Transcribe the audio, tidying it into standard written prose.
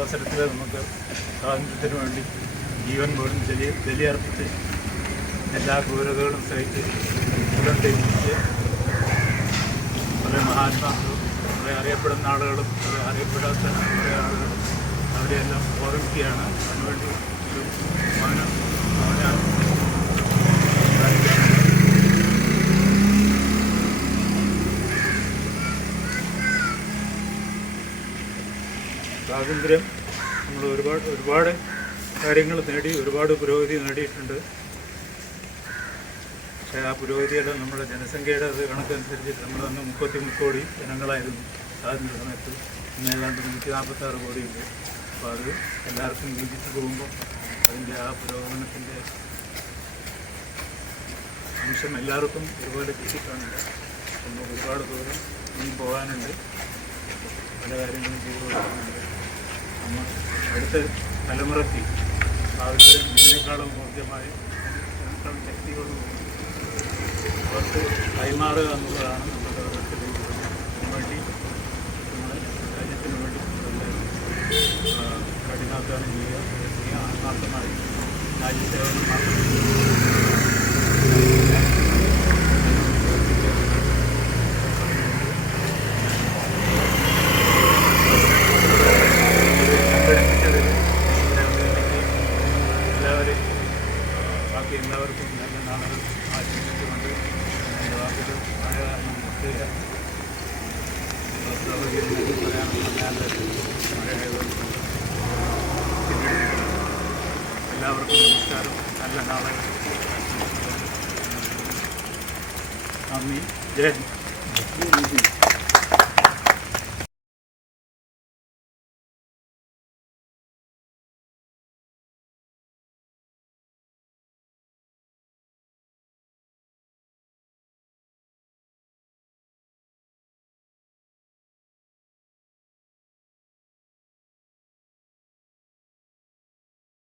അവസരത്തിൽ നമുക്ക് സ്വാതന്ത്ര്യത്തിന് വേണ്ടി ജീവൻ പോലും ബലിയർപ്പിച്ച് എല്ലാ ക്രൂരതകളും സഹിച്ച് പുലർത്തിച്ച് പല മഹാത്മാക്കളും കുറേ അറിയപ്പെടുന്ന ആളുകളും കുറേ അറിയപ്പെടാത്ത കുറേ ആളുകളും അവരെയെല്ലാം ഓർമ്മിക്കുകയാണ്. അതിനുവേണ്ടി ഒരു മൗനം സ്വാതന്ത്ര്യം നമ്മൾ ഒരുപാട് കാര്യങ്ങൾ നേടി, ഒരുപാട് പുരോഗതി നേടിയിട്ടുണ്ട്. പക്ഷേ ആ പുരോഗതിയുടെ നമ്മുടെ ജനസംഖ്യയുടെ അത് കണക്കനുസരിച്ച് നമ്മൾ അന്ന് 33 കോടി ജനങ്ങളായിരുന്നു സ്വാതന്ത്ര്യ സമയത്ത്. ഇന്ന് ഏതാണ്ട് 146 കോടിയുണ്ട്. അപ്പോൾ അത് എല്ലാവർക്കും വീതിച്ച് പോകുമ്പോൾ അതിൻ്റെ ആ പുരോഗമനത്തിൻ്റെ അംശം എല്ലാവർക്കും ഒരുപോലെ കിട്ടിക്കാണില്ല. നമുക്ക് ഒരുപാട് ദൂരം ഇനി പോകാനുണ്ട്, പല കാര്യങ്ങളും ചെയ്തു കൊടുക്കുന്നുണ്ട്. നമ്മൾ അടുത്ത തലമുറയ്ക്ക് സ്വാതന്ത്ര്യം ഇതിനേക്കാളും ഊർജ്ജമായി ഇതിനേക്കാളും ശക്തിയോടുകൂടി അവർക്ക് കൈമാറുക എന്നുള്ളതാണ് നമ്മുടെ ഓരോരുത്തരുടെയും വേണ്ടി നമ്മുടെ രാജ്യത്തിന് വേണ്ടി കഠിനാധ്വാനം ചെയ്യുക, ആത്മാർത്ഥമായി രാജ്യസേവനം എല്ലാവർക്കും നല്ല നാളുകൾ ആശംസിച്ചുകൊണ്ട് വാക്കുകൾ മഴ കാരണം മഴയായതുകൊണ്ട് എല്ലാവർക്കും നമസ്കാരം, നല്ല നാളുകൾ. നന്ദി. ജയ് ഹിന്ദ്.